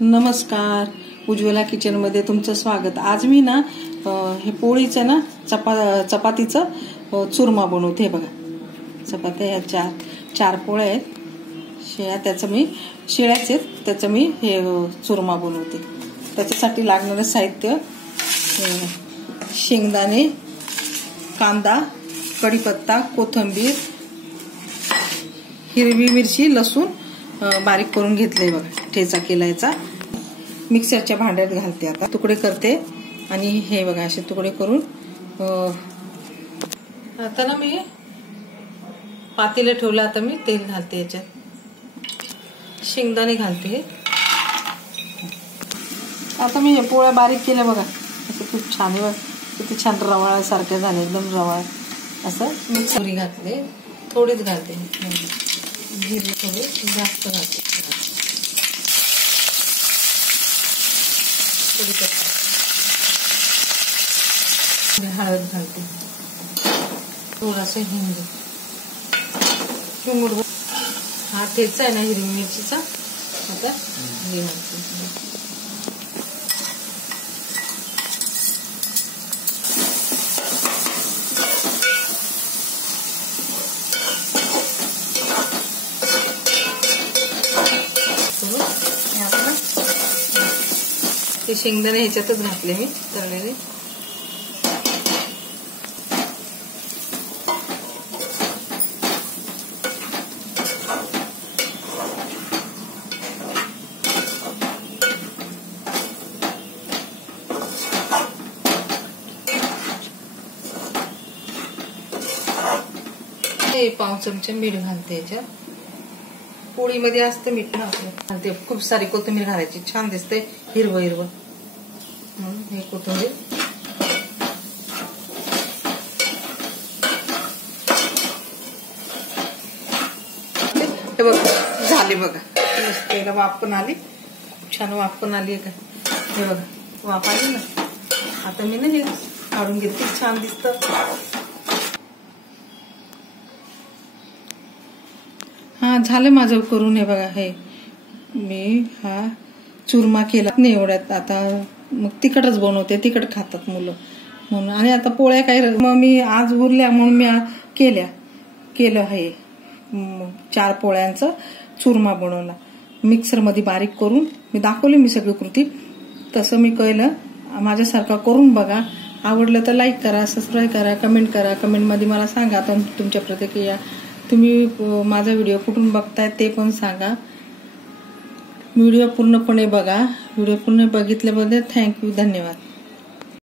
नमस्कार, उज्ज्वला किचनमध्ये तुमचं स्वागत। आज मी ना हे पोळीचं ना चपातीचं चुरमा बनवते। बघा, चपात्या ह्या चार पोळ्या आहेत शिळ्या, त्याचं मी शिळ्याच आहेत, त्याचं मी हे चुरमा बनवते। त्याच्यासाठी लागणारं साहित्य शेंगदाणे, कांदा, कढीपत्ता, कोथिंबीर, हिरवी मिरची, लसूण बारीक करून घेतले। बघा, ठेचा केला याचा। मिक्सरच्या भांड्यात घालते, आता तुकडे करते आणि हे बघा असे तुकडे करून आता ना मी पातेलं ठेवलं। आता मी तेल घालते, याच्यात शेंगदाणे घालते। आता मी हे पोळ्या बारीक केल्या बघा, असं खूप छान आहे, किती छान रवाळा सारखे झाले, एकदम रवाळ असं। मिक्सरी घातले, थोडेच घालते, जिरे थोडे जास्त घालते। हळद घालते, थोडासा हिंग, हा ठेचा आहे ना हिरवी मिरचीचा, आता हे घालते। ते शेंगदाणे ह्याच्यातच घातले मी तळलेले। पाव चमचे मीठ घालते याच्यात। पोळीमध्ये असतं मीठ घालते, खूप सारी कोथिंबीर घालायची, छान दिसते हिरवं हिरवं म्हणून हे कोथिंबीर। हे बघा झाले, बघा मस्त वाफ पण आली, खूप छान वाफ पण आली का, हे बघा वाफ आली ना। आता मी ना हे काढून घेते, छान दिसतं। हा झालं माझं करून, हे बघा हे मी हा चुरमा केला नाही एवढ्यात। आता मग तिखटच बनवते, तिखट खातात मुलं म्हणून। आणि आता पोळ्या काही मग मी आज उरल्या म्हणून मी केलं हे 4 पोळ्यांचं चुरमा बनवला। मिक्सरमध्ये बारीक करून मी दाखवली, मी सगळी कृती तसं मी केलं। माझ्यासारखा करून बघा, आवडलं तर लाईक करा, सबस्क्राईब करा, कमेंट करा। कमेंटमध्ये मला सांगा तुमच्या प्रतिक्रिया, तुम्ही माझा व्हिडिओ कुठून बघताय ते पण सांगा। व्हिडिओ पूर्णपणे बघा, व्हिडिओ पूर्ण बघितल्याबद्दल थँक्यू, धन्यवाद।